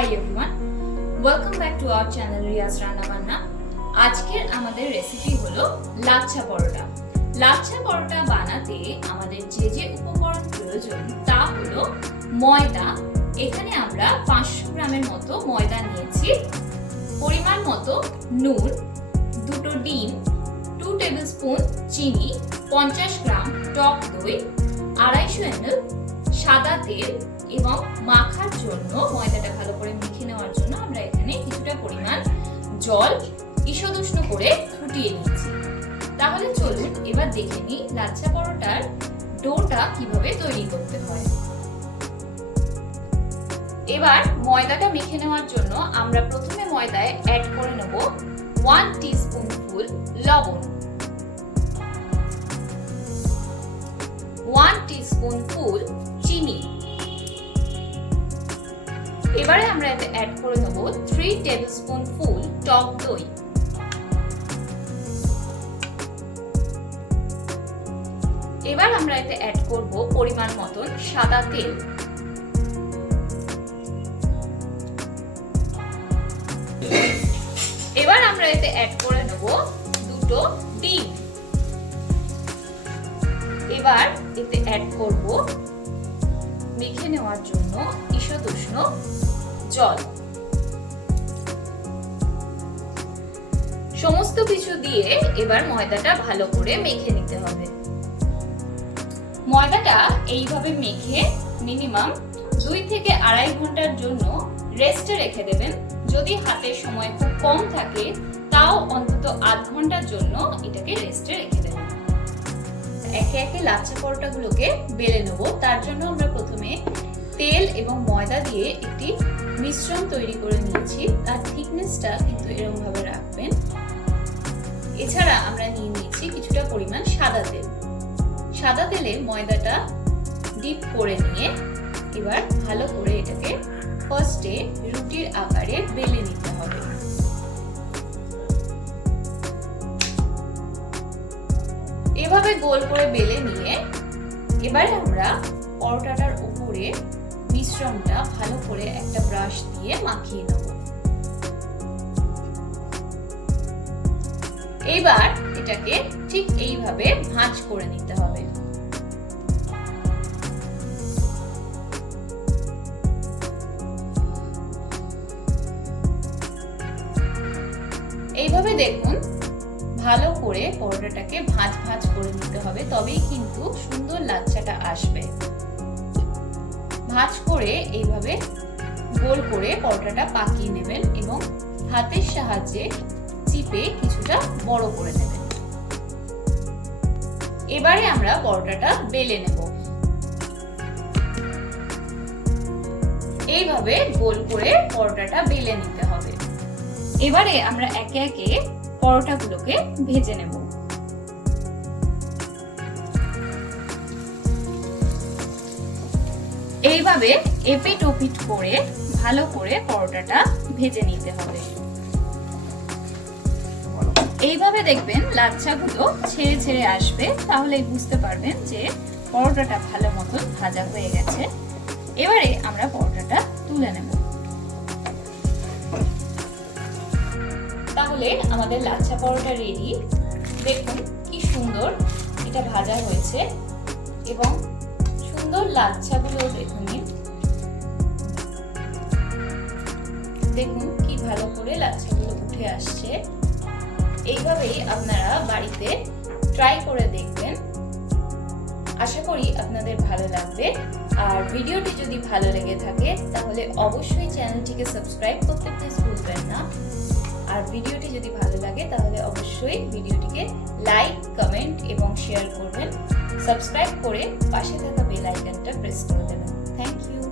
Hi everyone, welcome back to our channel Riyaz Ranna Banna. আজকের আমাদের recipe হলো লাচ্ছা পরোটা। লাচ্ছা পরোটা বানাতে আমাদের যে যে উপকরণ প্রয়োজন তা হলো ময়দা। এখানে আমরা 500 গ্রামের মতো ময়দা নিয়েছি, পরিমাণ মতো নুন, দুটো ডিম, 2 টেবিলস্পুন চিনি, 50 গ্রাম টক দই, 250 ml সাদা তেল এবং মাখার জন্য ময়দাটা ভালো করে মেখে নেওয়ার জন্য আমরা এখানে কিছুটা পরিমাণ জল ঈষৎ উষ্ণ করে ফুটিয়ে নিয়েছি। তাহলে চলুন এবার দেখে নিই লাচ্ছা পরোটার ডোটা কিভাবে তৈরি করতে হয়। এবার ময়দাটা মেখে নেওয়ার জন্য আমরা প্রথমে ময়দায় অ্যাড করে নেব 1 টিস্পুন ফুল লবণ, 1 টিস্পুন ফুল চিনি। এবারে আমরা এতে অ্যাড করে নেব 3 টেবিলস্পুন ফুল টক দই, এবার আমরা এতে অ্যাড করব পরিমাণ মতন সাদা তেল, এবার আমরা এতে অ্যাড করে নেব দুটো ডিম, এবার এতে অ্যাড করব মেখে নেওয়ার জন্য ঈষৎ উষ্ণ জল। সমস্ত কিছু দিয়ে এবার ময়দাটা ভালো করে মেখে নিতে হবে। ময়দাটা এইভাবে মেখে মিনিমাম 2 থেকে 2.5 ঘন্টার জন্য রেস্টে রেখে দেবেন। যদি হাতে সময় খুব কম থাকে তাও অন্তত আধ ঘন্টার জন্য এটাকে রেস্টে রেখে দেবেন। একে একে লাচ্ছা পরোটাগুলোকে বেলে নেব। তার জন্য আমরা প্রথমে তেল এবং ময়দা দিয়ে একটি মিশ্রণ তৈরি করে নিয়েছি। তার থিকনেসটা কিন্তু এরকম ভাবে রাখবেন। এছাড়া আমরা নিয়ে নিয়েছি কিছুটা পরিমাণ সাদা তেল। সাদা তেলে ময়দাটা ডিপ করে নিয়ে এবার ভালো করে এটাকে ফার্স্টে রুটির আকারে বেলে নিতে হবে। এভাবে গোল করে বেলে নিয়ে এবারে আমরা পরোটাটার উপরে মিশ্রণটা ভালো করে একটা ব্রাশ দিয়ে মাখিয়ে নেব। এবার এটাকে ঠিক এইভাবে ভাঁজ করে নিতে হবে। এইভাবে দেখুন ভালো করে পরোটাটাকে ভাঁজ ভাঁজ করে নিতে হবে, তবেই কিন্তু সুন্দর লাচ্ছাটা আসবে। ভাঁজ করে এইভাবে গোল করে পরোটাটা পাকিয়ে নেবেন এবং হাতের সাহায্যে চিপে কিছুটা বড় করে নেবেন। এবারে আমরা পরোটাটা বেলে নেব। এইভাবে গোল করে পরোটাটা বেলে নিতে হবে। এবারে আমরা একে একে পরোটাগুলোকে ভেজে নেব। এইভাবে এপিট ওপিট করে ভালো করে পরোটাটা ভেজে নিতে হবে। এইভাবে দেখবেন লাচ্ছাগুলো ছেড়ে ছেড়ে আসবে, তাহলেই বুঝতে পারবেন যে পরোটাটা ভালো মতন ভাজা হয়ে গেছে। এবারে আমরা পরোটাটা তুলে নেব। তাহলে আমাদের লাচ্ছা পরোটা রেডি। দেখুন কি সুন্দর এটা ভাজা হয়েছে এবং সুন্দর লাচ্ছাগুলো দেখুন, দেখুন কি ভালো করে লাচ্ছাগুলো উঠে আসছে। এইভাবেই আপনারা বাড়িতে ট্রাই করে দেখবেন। আশা করি আপনাদের ভালো লাগবে। আর ভিডিওটি যদি ভালো লেগে থাকে তাহলে অবশ্যই চ্যানেলটিকে সাবস্ক্রাইব করতে প্লিজ ভুলবেন না। আর ভিডিওটি যদি ভালো লাগে তাহলে অবশ্যই ভিডিওটিকে লাইক, কমেন্ট এবং শেয়ার করবেন। সাবস্ক্রাইব করে পাশে থাকা বেল আইকনটা প্রেস করে দেবেন। Thank you.